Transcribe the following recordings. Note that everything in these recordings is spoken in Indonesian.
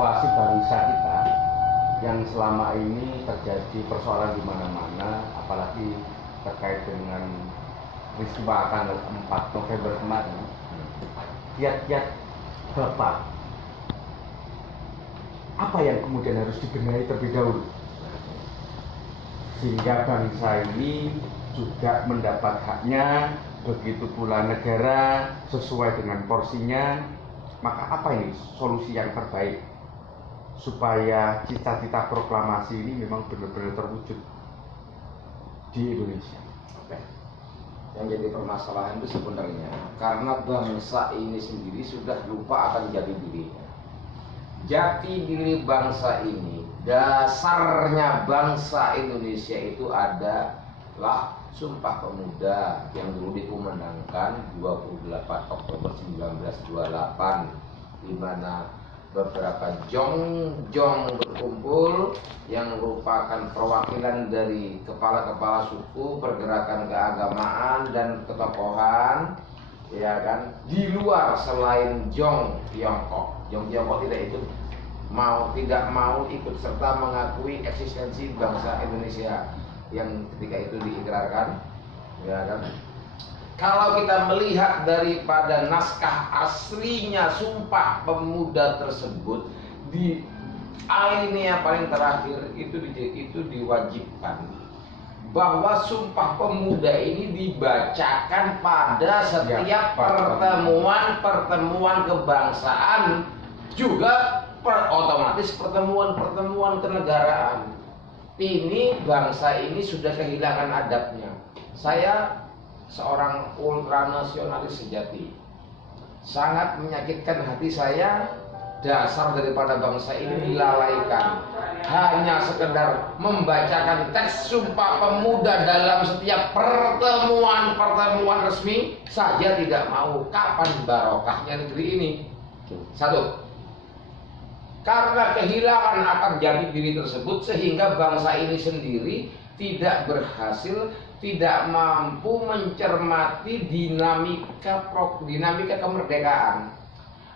situasi bangsa kita yang selama ini terjadi persoalan di mana-mana, apalagi terkait dengan peristiwa tanggal 4 November kemarin, kiat-kiat Bapak, apa yang kemudian harus dibenahi terlebih dahulu sehingga bangsa ini juga mendapat haknya, begitu pula negara sesuai dengan porsinya. Maka apa ini solusi yang terbaik supaya cita-cita proklamasi ini memang benar-benar terwujud di Indonesia? Oke. Yang jadi permasalahan itu sebenarnya karena bangsa ini sendiri sudah lupa akan jati dirinya. Jati diri bangsa ini, dasarnya bangsa Indonesia itu adalah Sumpah Pemuda yang dulu dikumandangkan 28 Oktober 1928, di mana beberapa jong-jong berkumpul yang merupakan perwakilan dari kepala-kepala suku, pergerakan keagamaan dan ketokohan, ya kan, di luar selain Jong Tiongkok. Jong Tiongkok tidak mau ikut serta mengakui eksistensi bangsa Indonesia yang ketika itu diikrarkan, ya kan. Kalau kita melihat daripada naskah aslinya Sumpah Pemuda tersebut, di alinea paling terakhir itu diwajibkan bahwa Sumpah Pemuda ini dibacakan pada setiap pertemuan kebangsaan, juga otomatis pertemuan kenegaraan. Ini bangsa ini sudah kehilangan adabnya. Saya seorang ultranasionalis sejati. Sangat menyakitkan hati saya dasar daripada bangsa ini dilalaikan. Hanya sekedar membacakan teks Sumpah Pemuda dalam setiap pertemuan resmi saja tidak mau. Kapan barokahnya negeri ini? Satu, karena kehilangan akan jati diri tersebut sehingga bangsa ini sendiri tidak berhasil, tidak mampu mencermati dinamika kemerdekaan.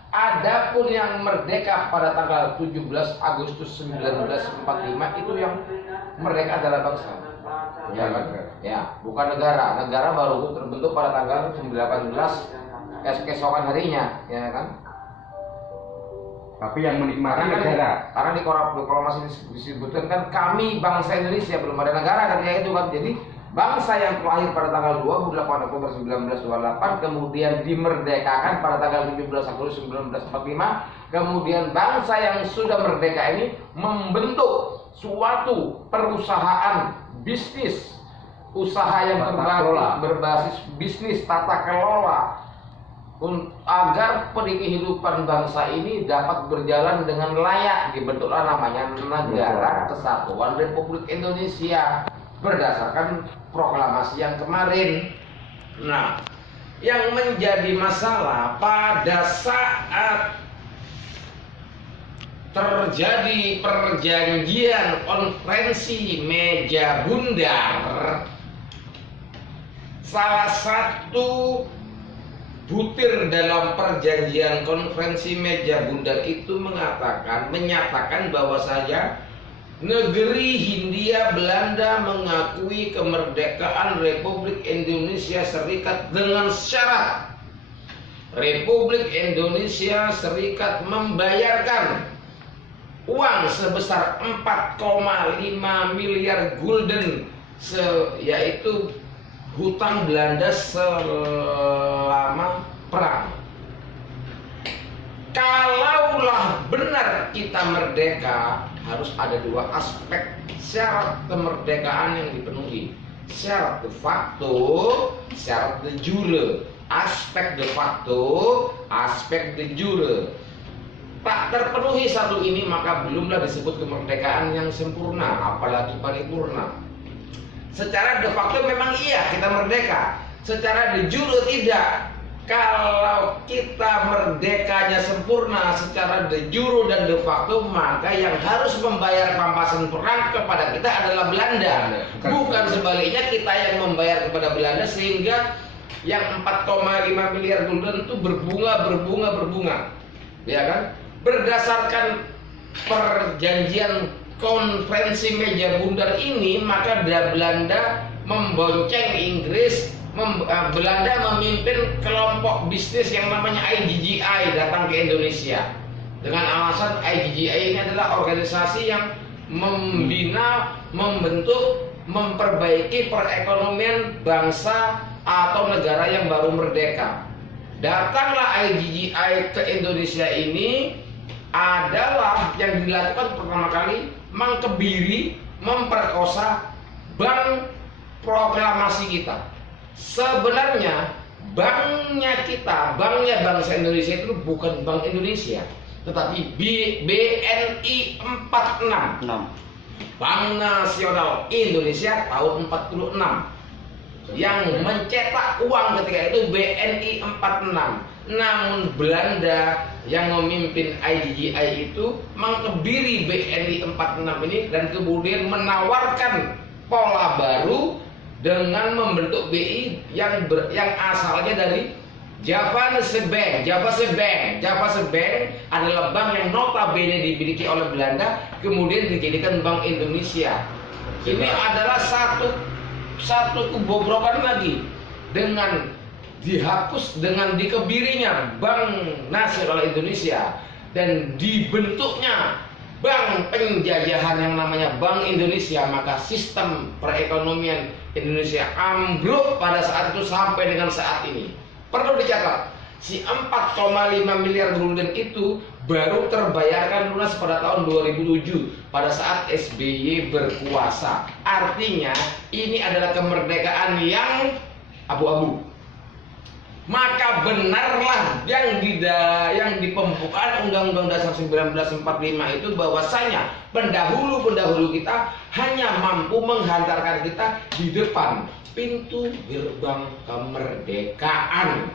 Adapun yang merdeka pada tanggal 17 Agustus 1945 itu yang merdeka adalah bangsa. Ya kan? Ya, bukan negara. Negara baru terbentuk pada tanggal 18 keesokan harinya, ya kan? Tapi yang menikmati negara. Karena di proklamasi disebutkan kan kami bangsa Indonesia, belum ada negara ketika itu kan. Jadi bangsa yang terlahir pada tanggal 28 Oktober 1928 kemudian dimerdekakan pada tanggal 17 Agustus 1945. Kemudian bangsa yang sudah merdeka ini membentuk suatu perusahaan bisnis, usaha yang berbasis bisnis tata kelola, agar kehidupan bangsa ini dapat berjalan dengan layak. Dibentuklah namanya Negara Kesatuan Republik Indonesia berdasarkan proklamasi yang kemarin. Nah, yang menjadi masalah pada saat terjadi perjanjian konferensi meja bundar, salah satu butir dalam perjanjian konferensi meja bundar itu menyatakan bahwasanya negeri Hindia Belanda mengakui kemerdekaan Republik Indonesia Serikat dengan syarat Republik Indonesia Serikat membayarkan uang sebesar 4,5 miliar gulden, yaitu hutang Belanda selama perang. Kalaulah benar kita merdeka, harus ada dua aspek syarat kemerdekaan yang dipenuhi. Syarat de facto, syarat de jure. Aspek de facto, aspek de jure. Tak terpenuhi satu ini, maka belumlah disebut kemerdekaan yang sempurna, apalagi paripurna. Secara de facto memang iya kita merdeka, secara de jure tidak. Kalau kita merdekanya sempurna secara de jure dan de facto, maka yang harus membayar pampasan perang kepada kita adalah Belanda. Bukan sebaliknya, kita yang membayar kepada Belanda, sehingga yang 4,5 miliar gulden itu berbunga. Ya kan? Berdasarkan perjanjian konferensi meja bundar ini, maka Belanda membonceng Inggris. Belanda memimpin kelompok bisnis yang namanya IGGI datang ke Indonesia dengan alasan IGGI ini adalah organisasi yang membina, membentuk, memperbaiki perekonomian bangsa atau negara yang baru merdeka. Datanglah IGGI ke Indonesia ini adalah yang dilakukan pertama kali mengkebiri, memperkosa bank proklamasi kita. Sebenarnya banknya kita, banknya bangsa Indonesia itu bukan Bank Indonesia, tetapi BNI 46, Bank Nasional Indonesia tahun 46, yang mencetak uang ketika itu BNI 46. Namun Belanda yang memimpin IGGI itu mengkebiri BNI 46 ini dan kemudian menawarkan pola baru dengan membentuk BI yang asalnya dari Japanese Bank. Japanese Bank adalah bank yang notabene dimiliki oleh Belanda, kemudian dijadikan Bank Indonesia. Ini adalah satu kebobrokan lagi dengan dihapus, dengan dikebirinya Bank Nasional Indonesia dan dibentuknya bank penjajahan yang namanya Bank Indonesia, maka sistem perekonomian Indonesia ambruk pada saat itu sampai dengan saat ini. Perlu dicatat, si 4,5 miliar gulden itu baru terbayarkan lunas pada tahun 2007 pada saat SBY berkuasa. Artinya ini adalah kemerdekaan yang abu-abu. Maka benarlah yang di pembukaan Undang-Undang Dasar 1945 itu bahwasanya pendahulu-pendahulu kita hanya mampu menghantarkan kita di depan pintu gerbang kemerdekaan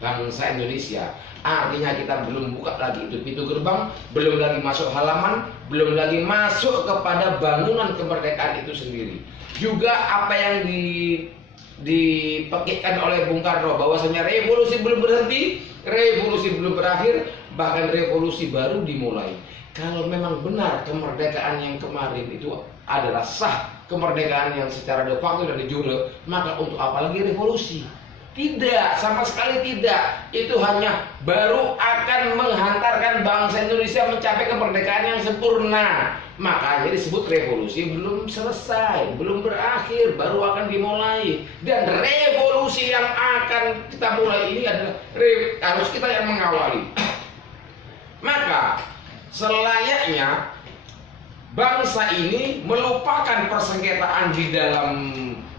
bangsa Indonesia. Artinya kita belum buka lagi itu pintu gerbang, belum lagi masuk halaman, belum lagi masuk kepada bangunan kemerdekaan itu sendiri. Juga apa yang dipekikkan oleh Bung Karno bahwasanya revolusi belum berhenti, revolusi belum berakhir, bahkan revolusi baru dimulai. Kalau memang benar kemerdekaan yang kemarin itu adalah sah, kemerdekaan yang secara de facto dan de jure, maka untuk apa lagi revolusi? Tidak, sama sekali tidak. Itu hanya baru akan menghantarkan bangsa Indonesia mencapai kemerdekaan yang sempurna. Makanya disebut revolusi belum selesai, belum berakhir, baru akan dimulai. Dan revolusi yang akan kita mulai ini adalah harus kita yang mengawali. Maka selayaknya bangsa ini melupakan persengketaan di dalam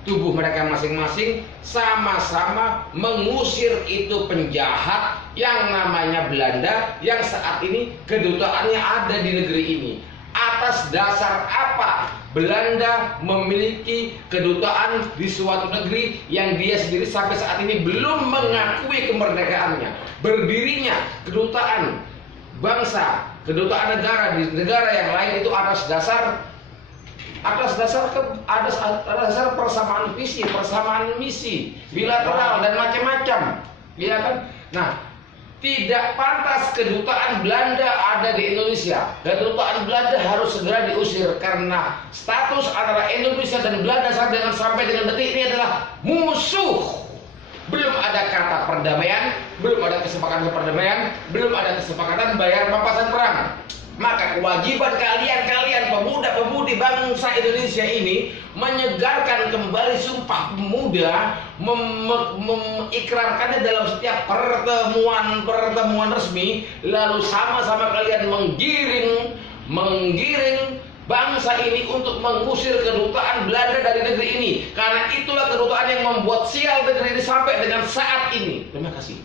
tubuh mereka masing-masing, sama-sama mengusir itu penjahat yang namanya Belanda yang saat ini kedutaannya ada di negeri ini. Atas dasar apa Belanda memiliki kedutaan di suatu negeri yang dia sendiri sampai saat ini belum mengakui kemerdekaannya? Berdirinya kedutaan bangsa, kedutaan negara di negara yang lain itu atas dasar persamaan visi, persamaan misi, bilateral dan macam-macam, ya kan? Nah, tidak pantas kedutaan Belanda ada di Indonesia. Kedutaan Belanda harus segera diusir karena status antara Indonesia dan Belanda sampai dengan detik ini adalah musuh. Belum ada kata perdamaian, belum ada kesepakatan perdamaian, belum ada kesepakatan bayar pampasan perang. Maka kewajiban kalian pemuda-pemudi bangsa Indonesia ini menyegarkan kembali Sumpah Pemuda, mengikrarkannya dalam setiap pertemuan resmi, lalu sama-sama kalian menggiring bangsa ini untuk mengusir kedutaan Belanda dari negeri ini. Karena itulah kedutaan yang membuat sial negeri ini sampai dengan saat ini. Terima kasih.